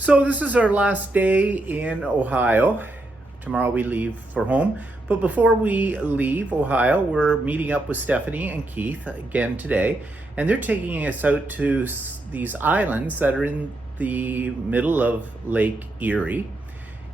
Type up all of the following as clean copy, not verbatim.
So this is our last day in Ohio. Tomorrow we leave for home. But before we leave Ohio, we're meeting up with Stephanie and Keith again today. And they're taking us out to these islands that are in the middle of Lake Erie.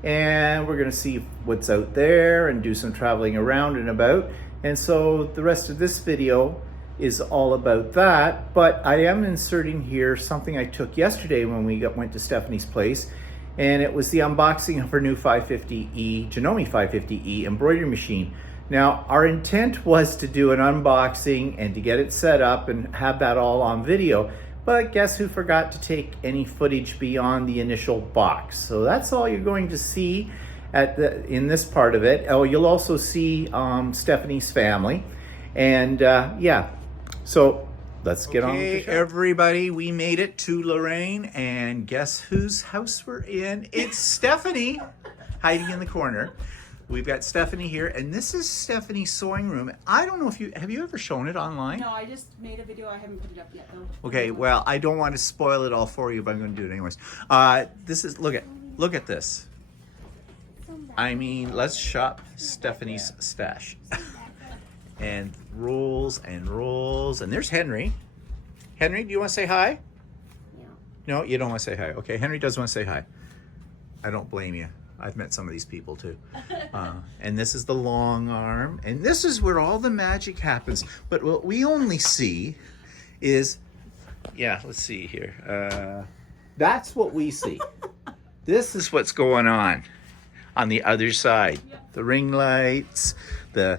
And we're gonna see what's out there and do some traveling around and about. And so the rest of this video is all about that, but I am inserting here something I took yesterday when we went to Stephanie's place, and it was the unboxing of her new 550E, Janome 550E embroidery machine. Now, our intent was to do an unboxing and to get it set up and have that all on video, but guess who forgot to take any footage beyond the initial box? So that's all you're going to see in this part of it. Oh, you'll also see Stephanie's family, and yeah. So let's get on with the show. Everybody, we made it to Lorraine, and guess whose house we're in? It's Stephanie, hiding in the corner. We've got Stephanie here, and this is Stephanie's sewing room. I don't know if have you ever shown it online? No, I just made a video. I haven't put it up yet, though. Okay, well, I don't want to spoil it all for you, but I'm going to do it anyways. This is look at this. I mean, let's shop Stephanie's stash. And rolls and rolls, and there's Henry. Henry, do you want to say hi? No, you don't want to say hi. Okay, Henry does want to say hi. I don't blame you. I've met some of these people too. And this is the long arm, and this is where all the magic happens. But what we only see is, yeah, let's see here. That's what we see. This is what's going on the other side. Yep. The ring lights, the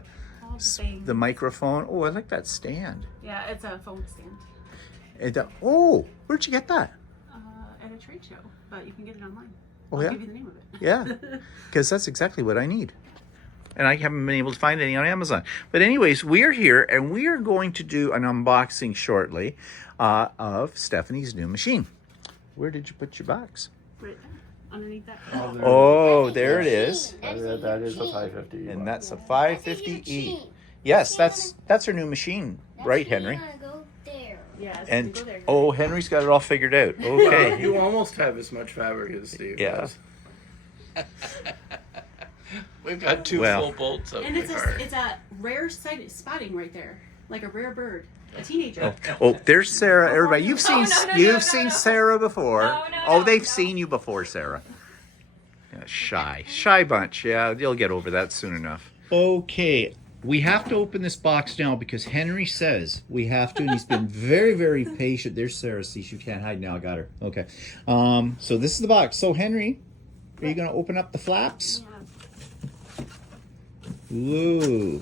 microphone. Oh, I like that stand. Yeah, it's a phone stand. Oh, where'd you get that? At a trade show, but you can get it online. Oh, I'll yeah? give you the name of it. Yeah, because that's exactly what I need. And I haven't been able to find any on Amazon. But anyways, we're here, and we are going to do an unboxing shortly of Stephanie's new machine. Where did you put your box? Right there, underneath that. Oh, there it is. That is a 550. And that's a 550E. Yes, that's her new machine, right, Henry? Yeah, And go there. oh, Henry's got it all figured out. Okay. You almost have as much fabric as Steve Yeah. does. We've got two full bolts up And the it's car. it's a rare spotting right there, like a rare bird, a teenager. Oh, there's Sarah. Everybody, you've seen No, seen Sarah before. No, They've seen you before, Sarah. Yeah, shy bunch. Yeah, you'll get over that soon enough. Okay, we have to open this box now because Henry says we have to, and he's been very, very patient. There's Sarah. See, she can't hide now. I got her. Okay. So this is the box. So Henry, are you going to open up the flaps? Ooh.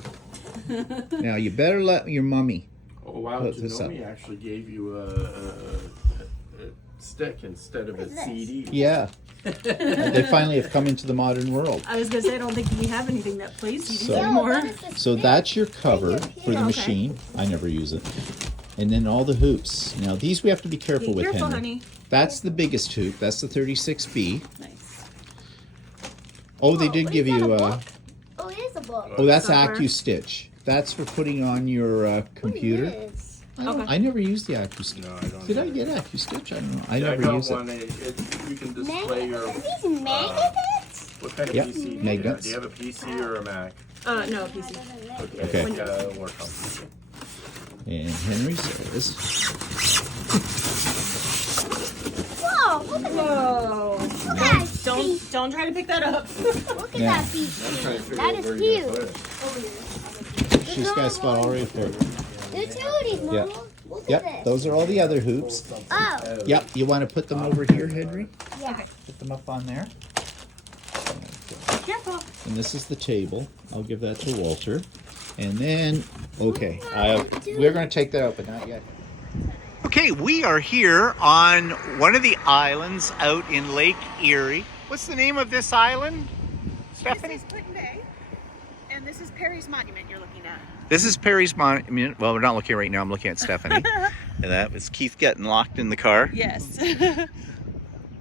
Now you better let your mommy. Oh wow, put this up. Janome actually gave you a stick instead of a CD. Yeah. They finally have come into the modern world. I was gonna say I don't think we have anything that plays CDs So- anymore. So that's your cover for the Okay. machine. I never use it. And then all the hoops. Now these we have to be careful with, Careful, Henry. honey. That's the biggest hoop. That's the 36B. Nice. Oh, they did give you Oh, it is a book. oh, that's Software. AccuStitch. That's for putting on your computer. Yes. Okay. I never used the AccuStitch. No, I don't. Did I get AccuStitch? I don't know. I Yeah, never got used one. it. You can display your. Are these magnets? What kind of Yep, PC do you have? magnets. Do you have a PC or a Mac? No, PC. Okay. Yeah, that'll work on. And Henry says, Whoa, look at Whoa! that. Don't try to pick that up. Look at Yeah. that piece. I'm trying to figure That out is where you're huge. gonna put it. she's got a spot already for it. There's two of these, Mama. Yeah. Look at Yep, this. those are all the other hoops. Oh, Yep, you want to put them over here, Henry? yeah. Put them up on there. Careful. And this is the table. I'll give that to Walter. And then, okay, we're going to take that out, but not yet. Okay, we are here on one of the islands out in Lake Erie. What's the name of this island, Stephanie? This is Clinton Bay, and this is Perry's Monument you're looking at. This is Perry's Monument. Well, we're not looking right now. I'm looking at Stephanie. And that was Keith getting locked in the car. Yes.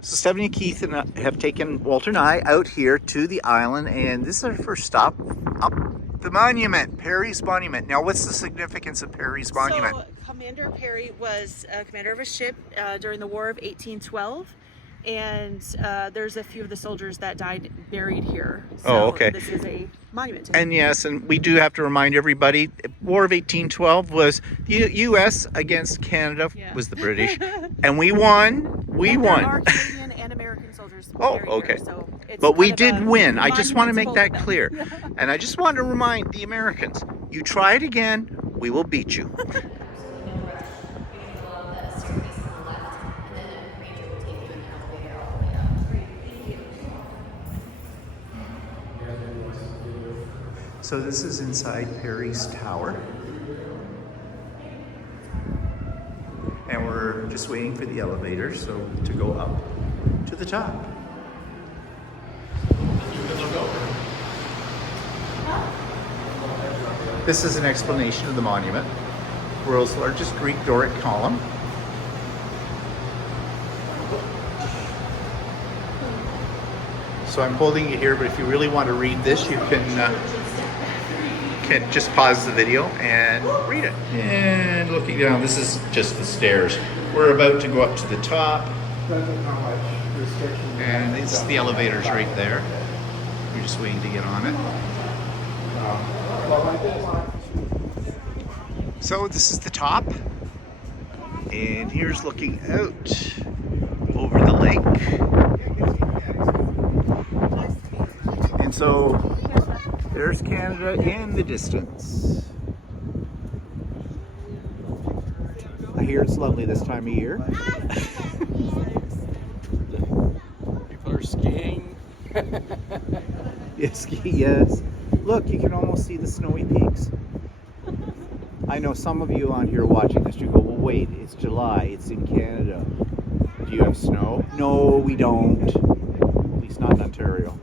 So Stephanie and Keith have taken Walter and I out here to the island, and this is our first stop up the monument, Perry's Monument. Now, what's the significance of Perry's Monument? So, Commander Perry was commander of a ship during the War of 1812. and there's a few of the soldiers that died buried here. So Oh, okay. This is a monument to them. And yes, and we do have to remind everybody, War of 1812 was the U.S. against Canada, Yeah. was the British, and we won. We And there won. are Canadian and American soldiers Oh, buried okay. here, so it's But we kind of did a win. I just want to monument make both that of clear. them. And I just want to remind the Americans, you try it again, we will beat you. So this is inside Perry's Tower. And we're just waiting for the elevator to go up to the top. This is an explanation of the monument. World's largest Greek Doric column. So I'm holding it here, but if you really want to read this, you can just pause the video and read it. And looking down, this is just the stairs. We're about to go up to the top. And it's the elevators right there. We're just waiting to get on it. So this is the top. And here's looking out over the lake. And so there's Canada in the distance. I hear it's lovely this time of year. People are skiing. Yes, yes. Look, you can almost see the snowy peaks. I know some of you on here watching this, you go, well, wait, it's July, it's in Canada. Do you have snow? No, we don't. At least not in Ontario.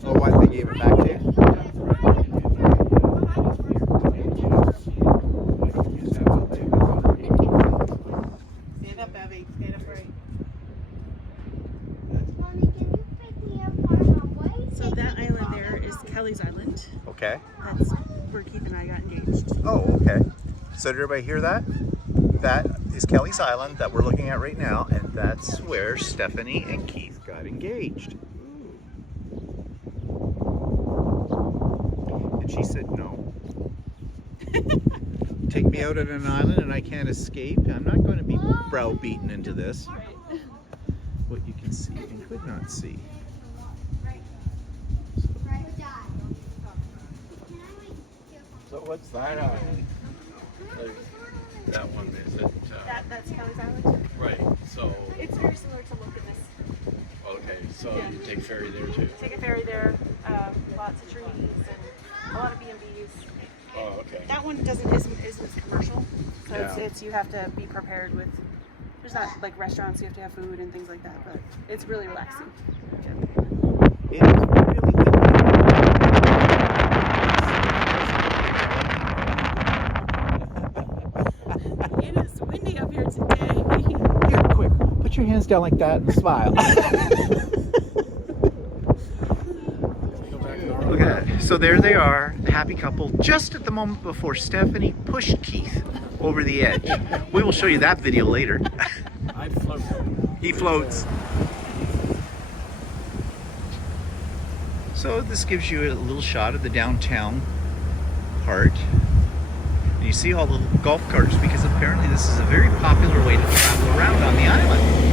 Oh, what, they gave it back to you? Stand up, Abby. Stand up right. Mommy, can you pick me up on my way? So that island there is Kelly's Island. Okay. That's where Keith and I got engaged. Oh, okay. So did everybody hear that? That is Kelly's Island that we're looking at right now, and that's where Stephanie and Keith got engaged. And she said no. Take me out on an island and I can't escape. I'm not going to be browbeaten into this. What you can see and could not see. So what's that island? Like, that one is it? That's Kelly's Island. Right. So It's very similar to Look-in-This. okay. So Yeah. you take ferry there too. Take a ferry there, lots of trees and a lot of B&Bs. Oh, okay. That one isn't as commercial, so Yeah. it's you have to be prepared with. There's not like restaurants, you have to have food and things like that, but it's really relaxing. It is really It is windy up here today. Here, quick, put your hands down like that and smile. Look at that. So there they are, the happy couple, just at the moment before Stephanie pushed Keith over the edge. We will show you that video later. I float. He floats. So this gives you a little shot of the downtown part. And you see all the golf carts because apparently this is a very popular way to travel around on the island.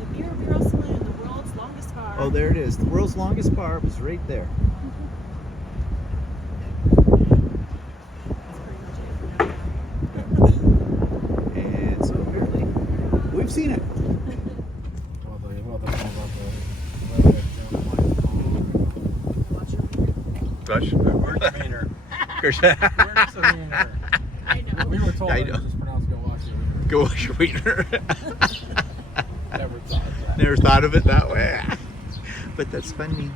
The Mirror Saloon, the world's longest bar. Oh, there it is. The world's longest bar was right there. And so apparently, we've seen it. Gosh. Where's the wiener? Where's the wiener? I know. We were told I it know. was just pronounced Gawassi. Gouache sweetener. Never thought of that. Never thought of it that way. But that's funny.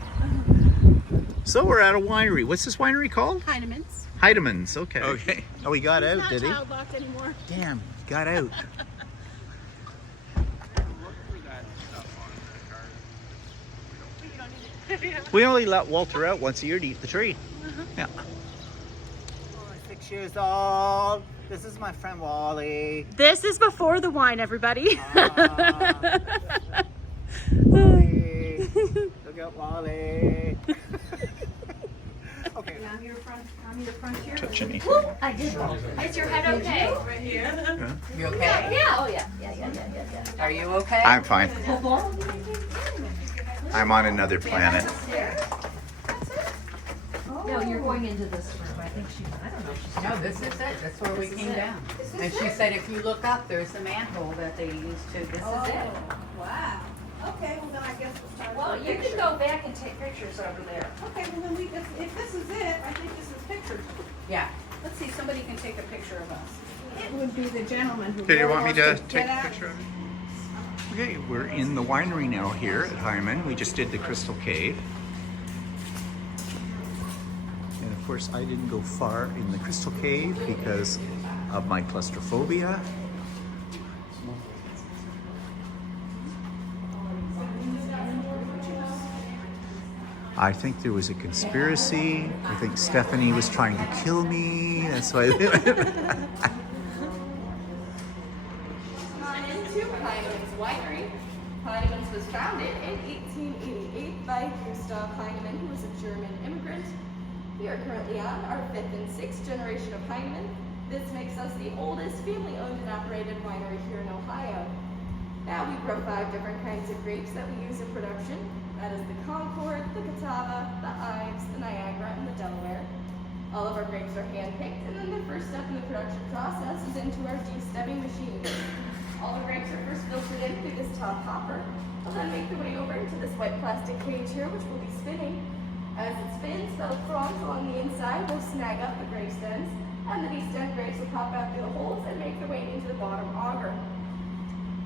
So we're at a winery. What's this winery called? Heineman's. Heineman's. Okay. Okay. Oh, he got out, Not did he? child locked anymore. Damn, he got out. Look for that stuff on the card. You don't need it. We only let Walter out once a year to eat the tree. Yeah. 6 years old. This is my friend Wally. This is before the wine, everybody. Wally. Look at Wally. Okay. I'm your front here. Touch anything. I did. Is your head okay? Right here. You okay? Yeah. Oh yeah. Yeah. Are you okay? I'm fine. I'm on another planet. No, you're going into this room. I think I don't know if she's. No, this is it. That's where we came down. And she said if you look up, there's a manhole that they used to, this is it. Wow. Okay, well then I guess we'll start. Well, you can go back and take pictures over there. Okay, well then if this is it, I think this is pictures. Yeah. Let's see, somebody can take a picture of us. It would be the gentleman who. Do you really want me wants to take get a out. picture of it? Okay, we're in the winery now here at Heineman. We just did the Crystal Cave. And of course, I didn't go far in the Crystal Cave because of my claustrophobia. I think there was a conspiracy. I think Stephanie was trying to kill me. That's why. On into Heineman's Winery. Heineman's was founded in 1888 by Gustav Heineman, who was a German immigrant. We are currently on our 5th and 6th generation of Heineman. This makes us the oldest family-owned and operated winery here in Ohio. Now we grow 5 different kinds of grapes that we use in production. That is the Concord, the Catawba, the Ives, the Niagara, and the Delaware. All of our grapes are hand-picked, and then the first step in the production process is into our de-stemming machine. All the grapes are first filtered in through this top hopper. We'll then make their way over into this white plastic cage here, which will be spinning. As it spins, metal prongs along the inside will snag up the grape stems, and the de-stemmed grapes will pop out through the holes and make their way into the bottom auger.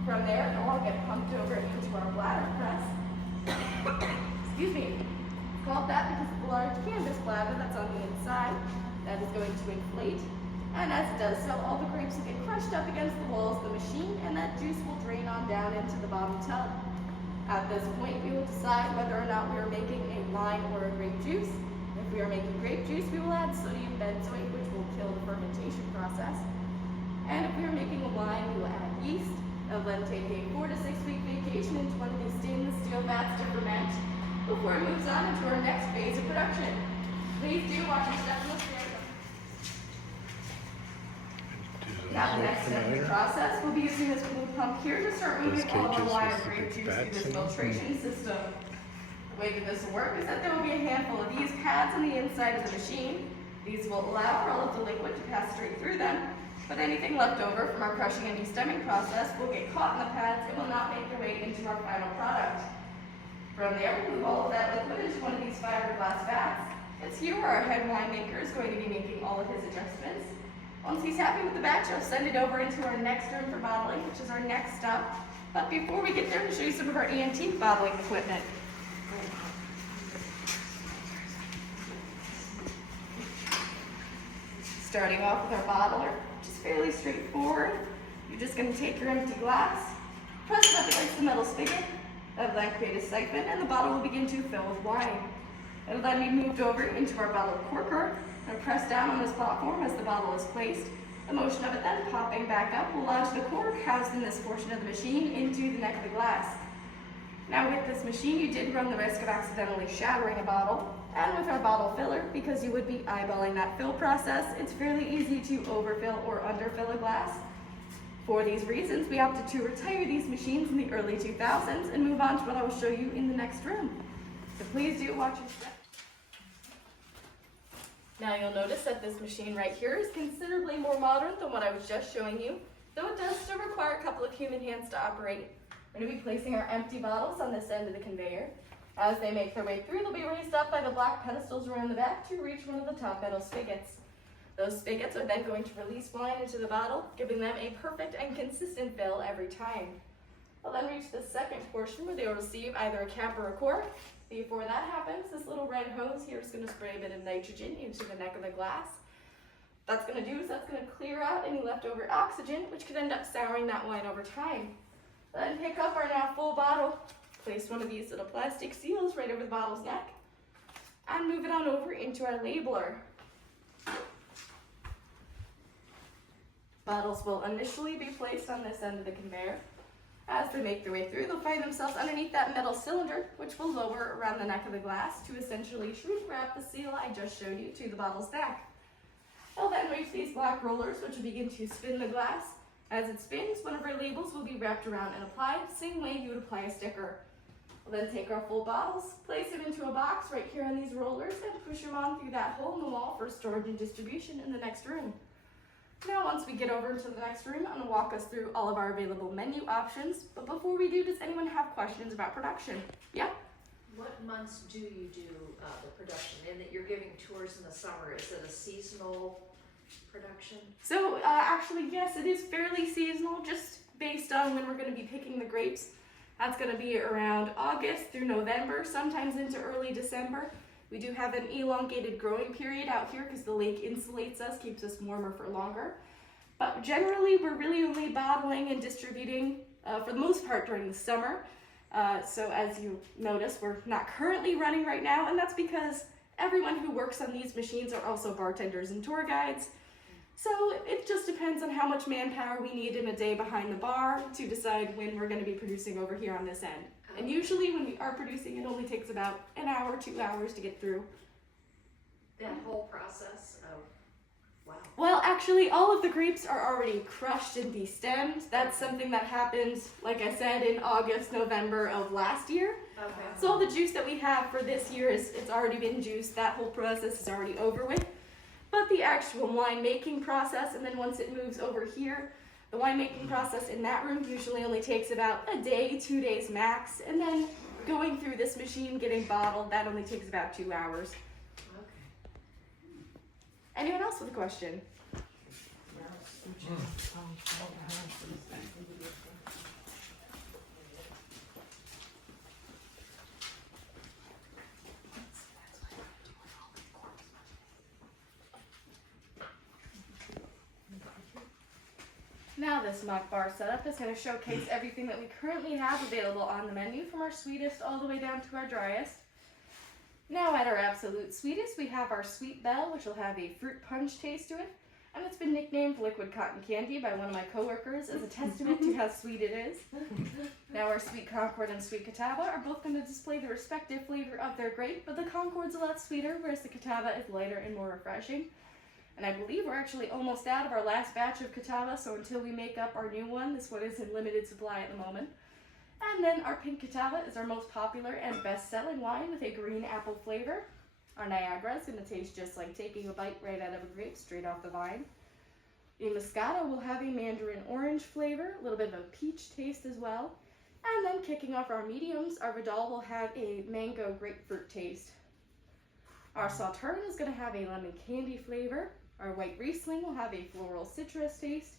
From there, they'll all get pumped over into our bladder press. Excuse me. It's called that because of the large canvas bladder that's on the inside that is going to inflate. And as it does so, all the grapes will get crushed up against the walls of the machine, and that juice will drain on down into the bottom tub. At this point, we will decide whether or not we are making a wine or a grape juice. If we are making grape juice, we will add sodium benzoate, which will kill the fermentation process. And if we are making a wine, we will add yeast. They'll then take a 4 to 6 week vacation into one of these stainless steel vats to ferment before it moves on into our next phase of production. Please do watch your step in the stereo. Now the next step in the process, we'll be using this blue pump here to start moving all of our wine and grape juice through this filtration system. The way that this will work is that there will be a handful of these pads on the inside of the machine. These will allow for all of the liquid to pass straight through them, but anything left over from our crushing and de-stemming process will get caught in the pads and will not make their way into our final product. From there, we'll move all of that liquid into one of these fiberglass vats. It's here where our head winemaker is going to be making all of his adjustments. Once he's happy with the batch, he'll send it over into our next room for bottling, which is our next stop. But before we get there, we'll show you some of our antique bottling equipment. Starting off with our bottler, which is fairly straightforward. You're just going to take your empty glass, press it up against the metal spigot, that'll then create a siphon, and the bottle will begin to fill with wine. It'll then be moved over into our bottle corker and pressed down on this platform as the bottle is placed. The motion of it then popping back up will launch the cork housed in this portion of the machine into the neck of the glass. Now with this machine, you did run the risk of accidentally shattering a bottle. And with our bottle filler, because you would be eyeballing that fill process, it's fairly easy to overfill or underfill a glass. For these reasons, we opted to retire these machines in the early 2000s and move on to what I will show you in the next room. So please do watch your step. Now you'll notice that this machine right here is considerably more modern than what I was just showing you, though it does still require a couple of human hands to operate. We're going to be placing our empty bottles on this end of the conveyor. As they make their way through, they'll be raised up by the black pedestals around the back to reach one of the top metal spigots. Those spigots are then going to release wine into the bottle, giving them a perfect and consistent fill every time. We'll then reach the second portion where they will receive either a cap or a cork. Before that happens, this little red hose here is going to spray a bit of nitrogen into the neck of the glass. That's going to do is that's going to clear out any leftover oxygen, which could end up souring that wine over time. Then pick up our now full bottle, place one of these little plastic seals right over the bottle's neck, and move it on over into our labeler. Bottles will initially be placed on this end of the conveyor. As they make their way through, they'll find themselves underneath that metal cylinder, which will lower around the neck of the glass to essentially shrink wrap the seal I just showed you to the bottle's neck. They'll then reach these black rollers, which will begin to spin the glass. As it spins, one of our labels will be wrapped around and applied, same way you would apply a sticker. We'll then take our full bottles, place them into a box right here on these rollers, and push them on through that hole in the wall for storage and distribution in the next room. Now, once we get over into the next room, I'm going to walk us through all of our available menu options. But before we do, does anyone have questions about production? Yeah? What months do you do the production? And that you're giving tours in the summer, is it a seasonal production? So, actually, yes, it is fairly seasonal, just based on when we're going to be picking the grapes. That's going to be around August through November, sometimes into early December. We do have an elongated growing period out here because the lake insulates us, keeps us warmer for longer. But generally, we're really only bottling and distributing for the most part during the summer. So as you notice, we're not currently running right now, and that's because everyone who works on these machines are also bartenders and tour guides. So it just depends on how much manpower we need in a day behind the bar to decide when we're going to be producing over here on this end. And usually when we are producing, it only takes about an hour, 2 hours to get through. That whole process of, wow. Well, actually, all of the grapes are already crushed and destemmed. That's something that happened, like I said, in August, November of last year. Okay. So all the juice that we have for this year it's already been juiced. That whole process is already over with. But the actual wine making process, and then once it moves over here, the winemaking process in that room usually only takes about a day, 2 days max, and then going through this machine, getting bottled, that only takes about 2 hours. Okay. Anyone else with a question? Now this mock bar setup is going to showcase everything that we currently have available on the menu, from our sweetest all the way down to our driest. Now at our absolute sweetest, we have our Sweet Belle, which will have a fruit punch taste to it, and it's been nicknamed liquid cotton candy by one of my coworkers as a testament to how sweet it is. Now our Sweet Concord and Sweet Catawba are both going to display the respective flavor of their grape, but the Concord's a lot sweeter, whereas the Catawba is lighter and more refreshing. And I believe we're actually almost out of our last batch of Catawba, so until we make up our new one, this one is in limited supply at the moment. And then our Pink Catawba is our most popular and best-selling wine with a green apple flavor. Our Niagara is going to taste just like taking a bite right out of a grape straight off the vine. The Moscato will have a mandarin orange flavor, a little bit of a peach taste as well. And then kicking off our mediums, our Vidal will have a mango grapefruit taste. Our Sauterne is going to have a lemon candy flavor. Our White Riesling will have a floral citrus taste.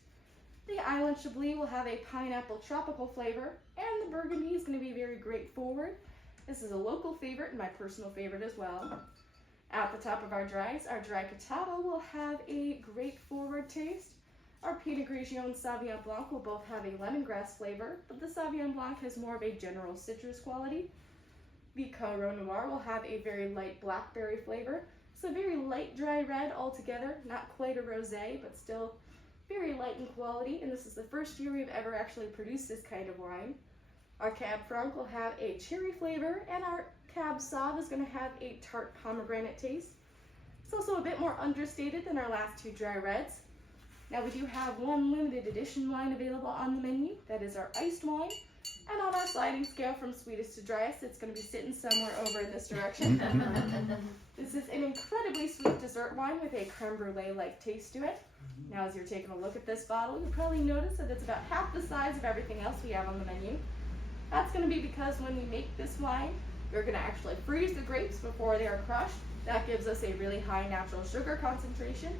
The Island Chablis will have a pineapple tropical flavor. And the Burgundy is going to be very grape forward. This is a local favorite and my personal favorite as well. At the top of our dries, our Dry Catawba will have a grape forward taste. Our Pinot Grigio and Sauvignon Blanc will both have a lemongrass flavor, but the Sauvignon Blanc has more of a general citrus quality. The Caro Noir will have a very light blackberry flavor. It's a very light dry red altogether, not quite a rosé, but still very light in quality, and this is the first year we've ever actually produced this kind of wine. Our Cab Franc will have a cherry flavor, and our Cab Sauv is going to have a tart pomegranate taste. It's also a bit more understated than our last two dry reds. Now we do have one limited edition wine available on the menu, that is our iced wine. And on our sliding scale from sweetest to driest, it's going to be sitting somewhere over in this direction. This is an incredibly sweet dessert wine with a creme brulee-like taste to it. Now as you're taking a look at this bottle, you'll probably notice that it's about half the size of everything else we have on the menu. That's going to be because when we make this wine, we're going to actually freeze the grapes before they are crushed. That gives us a really high natural sugar concentration.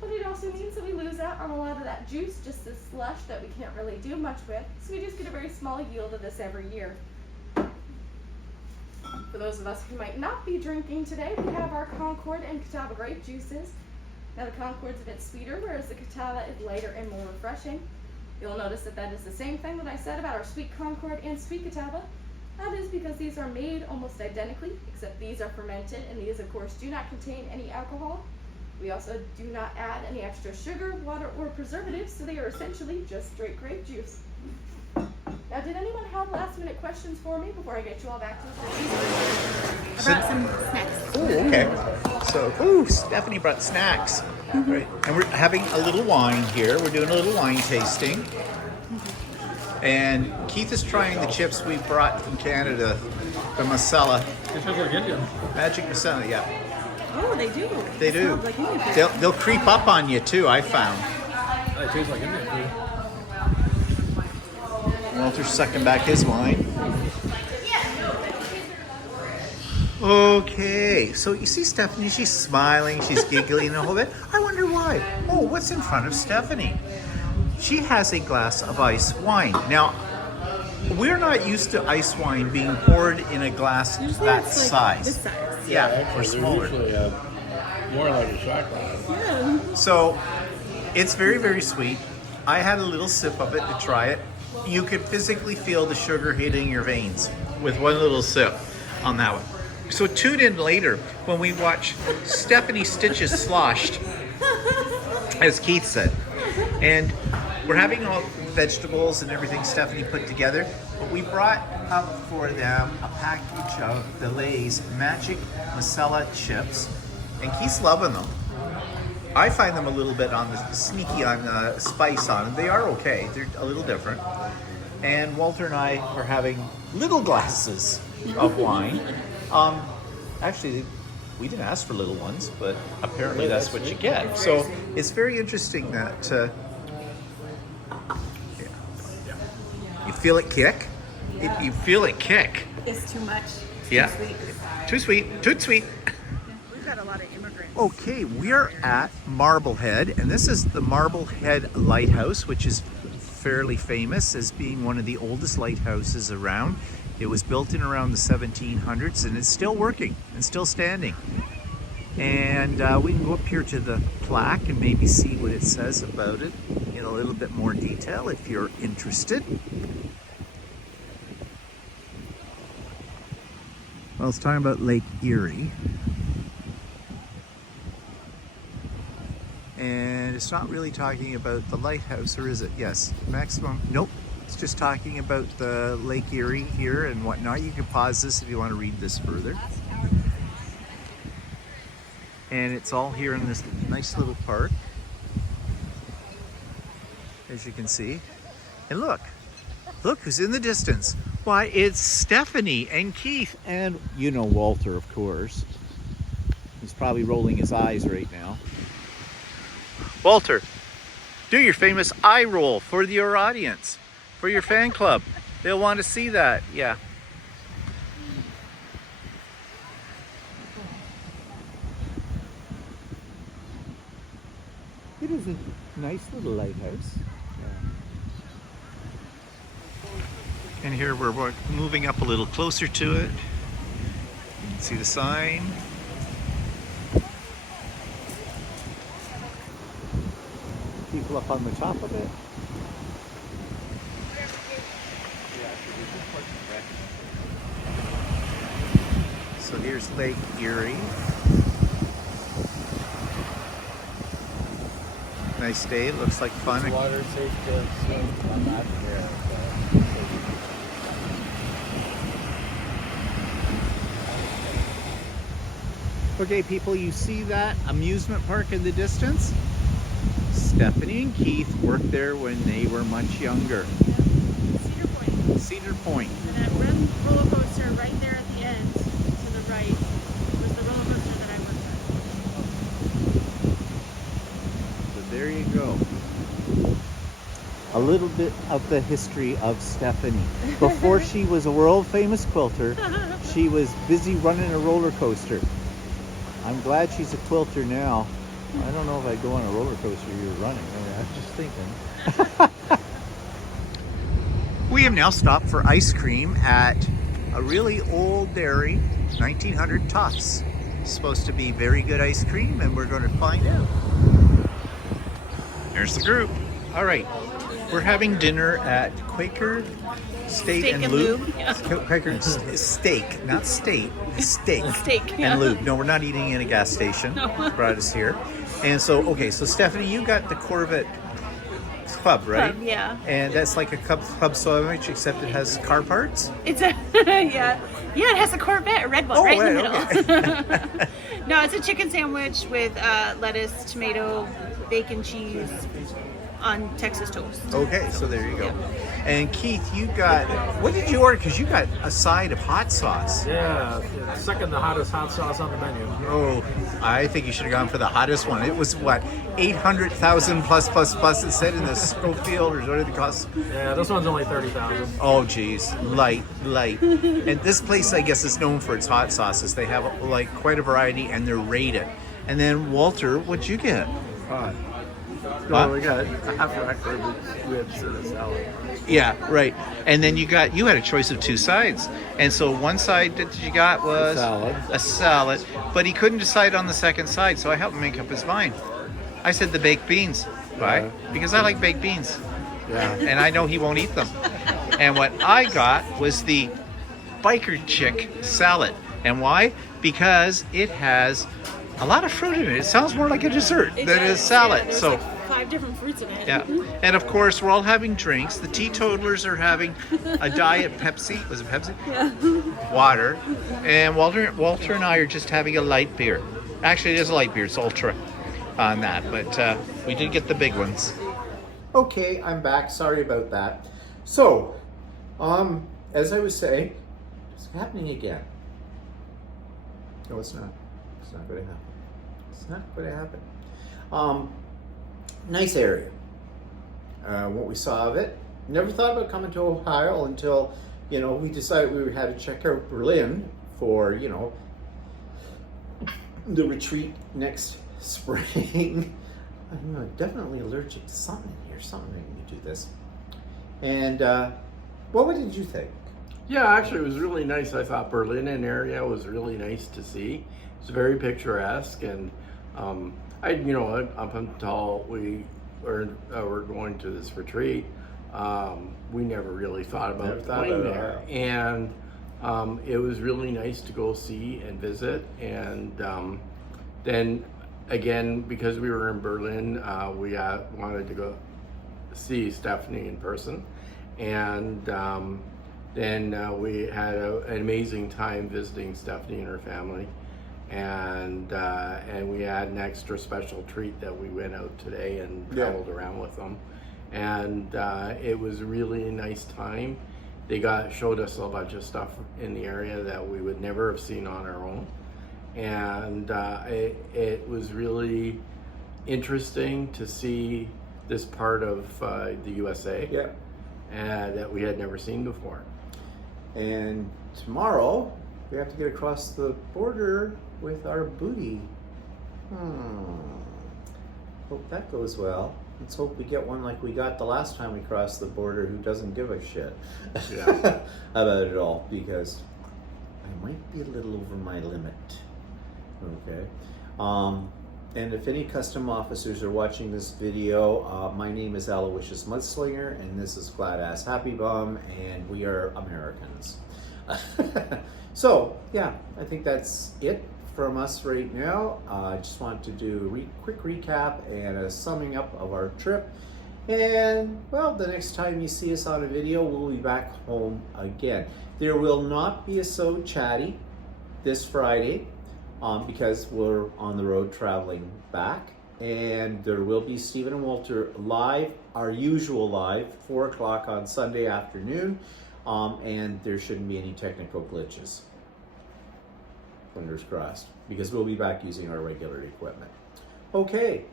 but it also means that we lose out on a lot of that juice, just this slush that we can't really do much with. So we just get a very small yield of this every year. For those of us who might not be drinking today, we have our Concord and Catawba grape juices. Now the Concord's a bit sweeter, whereas the Catawba is lighter and more refreshing. You'll notice that that is the same thing that I said about our sweet Concord and sweet Catawba. That is because these are made almost identically, except these are fermented, and these of course do not contain any alcohol. We also do not add any extra sugar, water, or preservatives, so they are essentially just straight grape juice. Now, did anyone have last minute questions for me before I get you all back to the I brought some snacks. Oh, okay. So, Stephanie brought snacks. Right. And we're having a little wine here. We're doing a little wine tasting. And Keith is trying the chips we brought from Canada, the masala. This is like Indian. Magic masala, yeah. Oh, they do. They do. Smells like Indian food. They'll creep up on you too, I found. It tastes like Indian food. Walter's sucking back his wine. Okay, so you see Stephanie, she's smiling, she's giggling a whole bit. I wonder why. Oh, what's in front of Stephanie? She has a glass of ice wine. Now, we're not used to ice wine being poured in a glass Usually that it's like size. this size. Yeah, Actually, or smaller. they're usually more like a shot glass. Yeah. So, it's very, very sweet. I had a little sip of it to try it. You could physically feel the sugar hitting your veins with one little sip on that one. So tune in later when we watch Stephanie Stitches sloshed, as Keith said. And we're having all vegetables and everything Stephanie put together, but we brought up for them a package of the Lay's Magic Masala chips, and Keith's loving them. I find them a little bit on the sneaky on the spice on them. They are okay. They're a little different. And Walter and I are having little glasses of wine. Actually, we didn't ask for little ones, but apparently that's what you get. So it's very interesting that you feel it kick. You feel it kick. It's too much. Yeah. Too sweet. Too sweet. Too sweet. We've got a lot of immigrants. Okay, we're at Marblehead, and this is the Marblehead Lighthouse, which is fairly famous as being one of the oldest lighthouses around. It was built in around the 1700s, and it's still working and still standing. And we can go up here to the plaque and maybe see what it says about it in a little bit more detail if you're interested. Well, it's talking about Lake Erie. And it's not really talking about the lighthouse, or is it? Yes, maximum. Nope, it's just talking about the Lake Erie here and whatnot. You can pause this if you want to read this further. And it's all here in this nice little park, as you can see. And look who's in the distance. Why, it's Stephanie and Keith and, you know, Walter, of course. He's probably rolling his eyes right now. Walter, do your famous eye roll for your audience, for your fan club. They'll want to see that. Yeah. It is a nice little lighthouse. And here we're moving up a little closer to it. You can see the sign. People up on the top of it. So here's Lake Erie. Nice day, it looks like fun. Water safe to swim. I'm not there. Okay, people, you see that amusement park in the distance? Stephanie and Keith worked there when they were much younger. Cedar Point. Cedar Point. And that red roller coaster right there at the end, to the right, was the roller coaster that I worked on. So there you go. A little bit of the history of Stephanie. Before she was a world famous quilter, she was busy running a roller coaster. I'm glad she's a quilter now. I don't know if I'd go on a roller coaster you're running. I'm just thinking. We have now stopped for ice cream at a really old dairy, 1900 Tufts. It's supposed to be very good ice cream, and we're going to find out. There's the group. All right, we're having dinner at Quaker Steak and Lube. Yeah. Quaker Steak, not state, steak. Steak, yeah. And Lube. No, we're not eating in a gas station. No. Brought us here. And so, okay, so Stephanie, you got the Corvette Club, right? Club, yeah. And that's like a club sandwich, except it has car parts. It's a yeah. It has a Corvette, a red one, right in the middle. Okay. No, it's a chicken sandwich with lettuce, tomato, bacon, cheese on Texas toast. Okay, so there you go. And Keith, you got, what did you order? Because you got a side of hot sauce. Yeah, second the hottest hot sauce on the menu. Oh, I think you should have gone for the hottest one. It was what, 800,000 plus it said in the Schofield, or what did it cost? Yeah, this one's only 30,000. Oh geez, light. And this place, I guess, is known for its hot sauces. They have like quite a variety, and they're rated. And then Walter, what'd you get? Fine. Huh? No, we got a half rack ribs and a salad. Yeah, right. And then you had a choice of two sides. And so one side that you got was a salad, but he couldn't decide on the second side, so I helped him make up his mind. I said the baked beans. Why? Because I like baked beans. Yeah. And I know he won't eat them. And what I got was the biker chick salad. And why? Because it has a lot of fruit in it. It sounds more like a dessert than a salad. There's So like 5 different fruits in it. yeah, and of course we're all having drinks. The teetotalers are having a diet Pepsi. Was it Pepsi? Yeah. Water, and Walter and I are just having a light beer. Actually, it is a light beer. It's ultra on that, but we did get the big ones. Okay, I'm back. Sorry about that. So, as I was saying, it's happening again. No, it's not. It's not going to happen. It's not going to happen. Nice area. What we saw of it. Never thought about coming to Ohio until, we decided we had to check out Berlin for, the retreat next spring. I'm definitely allergic to something here. Something making me do this. And what did you think? Yeah, actually, it was really nice. I thought Berlin area was really nice to see. It's very picturesque, and up until we were going to this retreat, we never really thought about going there. And it was really nice to go see and visit. And then again, because we were in Berlin, we wanted to go see Stephanie in person. And then we had an amazing time visiting Stephanie and her family. And we had an extra special treat that we went out today and traveled around with them, and it was really a nice time. They showed us a bunch of stuff in the area that we would never have seen on our own, and it was really interesting to see this part of the USA that we had never seen before. And tomorrow we have to get across the border with our booty. Hope that goes well. Let's hope we get one like we got the last time we crossed the border, who doesn't give a shit about it all, because I might be a little over my limit. Okay. And if any custom officers are watching this video, my name is Aloysius Mudslinger, and this is Glad Ass Happy Bum, and we are Americans. So, yeah, I think that's it from us right now. I just want to do a quick recap and a summing up of our trip. And, well, the next time you see us on a video, we'll be back home again. There will not be a So Chatty this Friday because we're on the road traveling back. And there will be Stephen and Walter live, our usual live, 4 o'clock on Sunday afternoon. And there shouldn't be any technical glitches. Fingers crossed, because we'll be back using our regular equipment. Okay,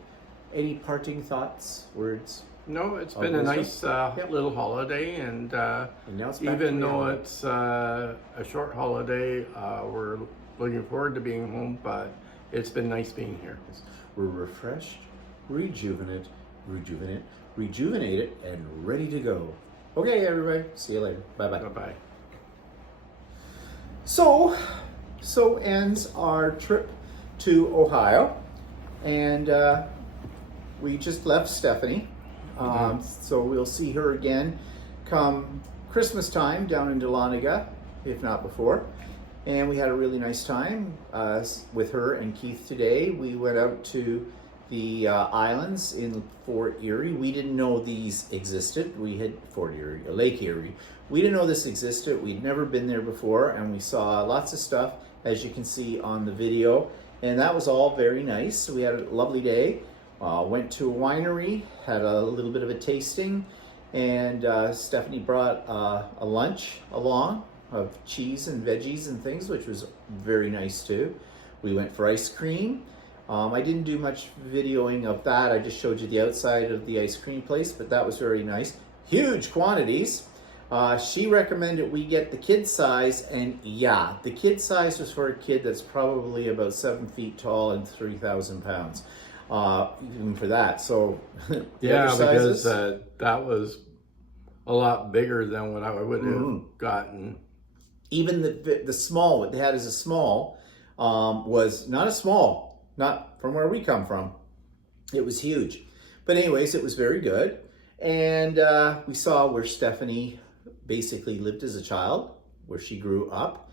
any parting thoughts, words? No, it's been a nice little holiday, and now it's back even to though reality. it's a short holiday, we're looking forward to being home, but it's been nice being here. we're refreshed, rejuvenated, and ready to go. Okay, everybody. See you later. Bye-bye. Bye-bye. So ends our trip to Ohio, and we just left Stephanie. So we'll see her again come Christmas time down in Dahlonega, if not before. And we had a really nice time with her and Keith today. We went out to the islands in Fort Erie. We didn't know these existed. We had Lake Erie. We didn't know this existed. We'd never been there before, and we saw lots of stuff, as you can see on the video. And that was all very nice. We had a lovely day. Went to a winery, had a little bit of a tasting, and Stephanie brought a lunch along of cheese and veggies and things, which was very nice too. We went for ice cream. I didn't do much videoing of that. I just showed you the outside of the ice cream place, but that was very nice. Huge quantities. She recommended we get the kid size, and yeah, the kid size was for a kid that's probably about 7 feet tall and 3,000 pounds. Even for that. So yeah, because that was a lot bigger than what I would have gotten. Even the small, what they had as a small, was not a small, not from where we come from. It was huge. But anyways, it was very good. And we saw where Stephanie basically lived as a child, where she grew up,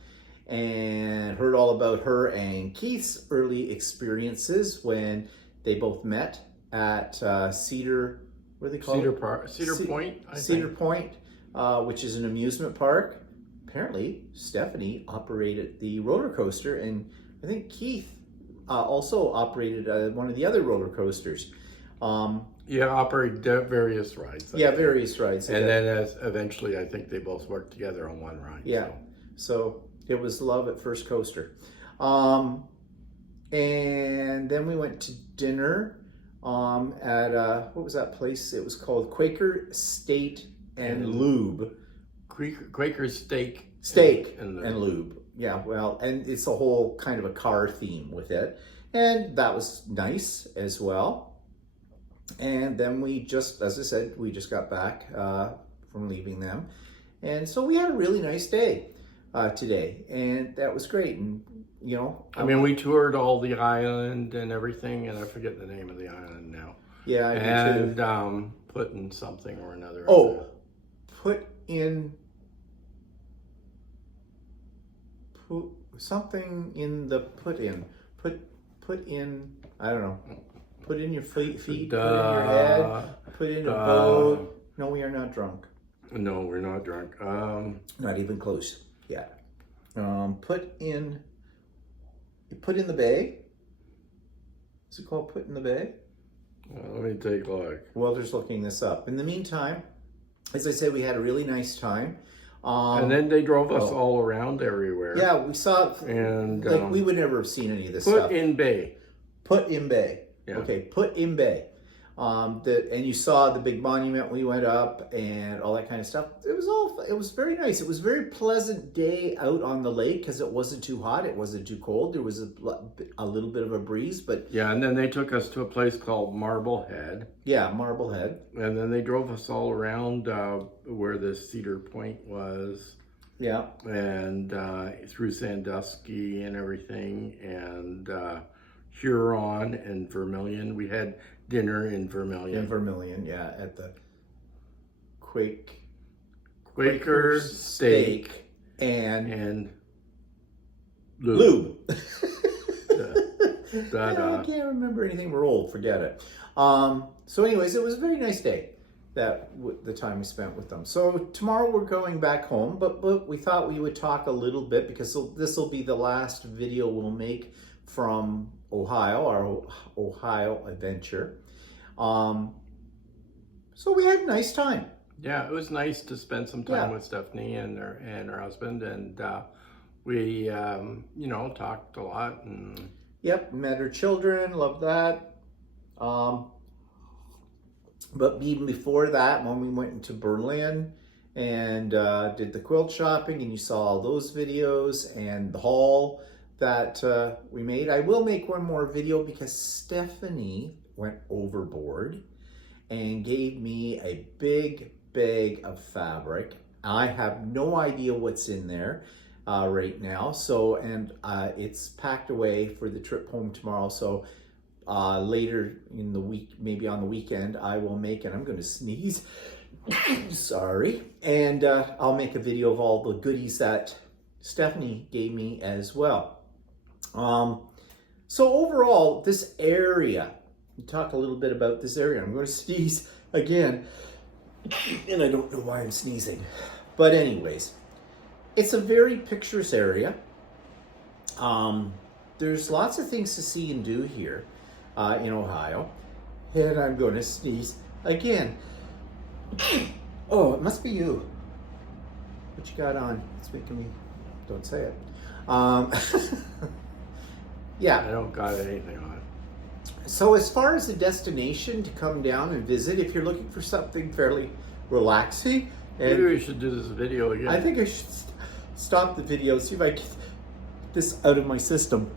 and heard all about her and Keith's early experiences when they both met at Cedar, what are they called? Cedar Point, I Cedar think. Point, which is an amusement park. Apparently, Stephanie operated the roller coaster, and I think Keith also operated one of the other roller coasters. Yeah, operated various rides. Various rides. And then eventually, I think they both worked together on one ride. Yeah, so it was love at first coaster. And then we went to dinner at, what was that place? It was called Quaker Steak and Lube. Quaker Steak and Lube. Yeah, well, and it's a whole kind of a car theme with it. And that was nice as well. And then we just, as I said, we just got back from leaving them. And so we had a really nice day today. And that was great. And, you know, I mean, we toured all the island and everything, and I forget the name of the island now. Yeah, I do too. And put in something or another. Put something in the put in, I don't know. Put in your feet, put in your head, put in a boat. No, we are not drunk. No, we're not drunk. Not even close yet. Put in the bay. Is it called Put in the Bay? Let me take a look. Well, just looking this up. In the meantime, as I said, we had a really nice time. And then they drove us all around everywhere. Yeah, we saw, and like, we would never have seen any of this stuff. Put in Bay. Put in Bay. Yeah. Okay, Put in Bay. And you saw the big monument we went up and all that kind of stuff. It was very nice. It was a very pleasant day out on the lake because it wasn't too hot. It wasn't too cold. There was a little bit of a breeze, but yeah. And then they took us to a place called Marblehead. Yeah, Marblehead. And then they drove us all around where the Cedar Point was. Yeah. And through Sandusky and everything, and Huron and Vermilion. We had dinner in Vermilion. Yeah, at the Quaker Steak and Lube. I can't remember anything. We're old. Forget it. So anyways, it was a very nice day, the time we spent with them. So tomorrow we're going back home, but we thought we would talk a little bit because this will be the last video we'll make from Ohio, our Ohio adventure. So we had a nice time. Yeah, it was nice to spend some time with Stephanie and her husband, and we talked a lot. And yep, met her children, loved that. But even before that, when we went into Berlin and did the quilt shopping, and you saw all those videos, and the haul that we made. I will make one more video because Stephanie went overboard and gave me a big bag of fabric. I have no idea what's in there right now. So, and it's packed away for the trip home tomorrow. So later in the week, maybe on the weekend, I will make, and I'm going to sneeze, sorry. And I'll make a video of all the goodies that Stephanie gave me as well. So overall, this area, talk a little bit about this area. I'm going to sneeze again, and I don't know why I'm sneezing. But anyways, it's a very picturesque area. There's lots of things to see and do here in Ohio. And I'm going to sneeze again. Oh, it must be you. What you got on? It's making me, don't say it. Yeah. I don't got anything on. So as far as the destination to come down and visit, if you're looking for something fairly relaxing, Maybe and we should do this video again. I think I should stop the video, see if I can get this out of my system.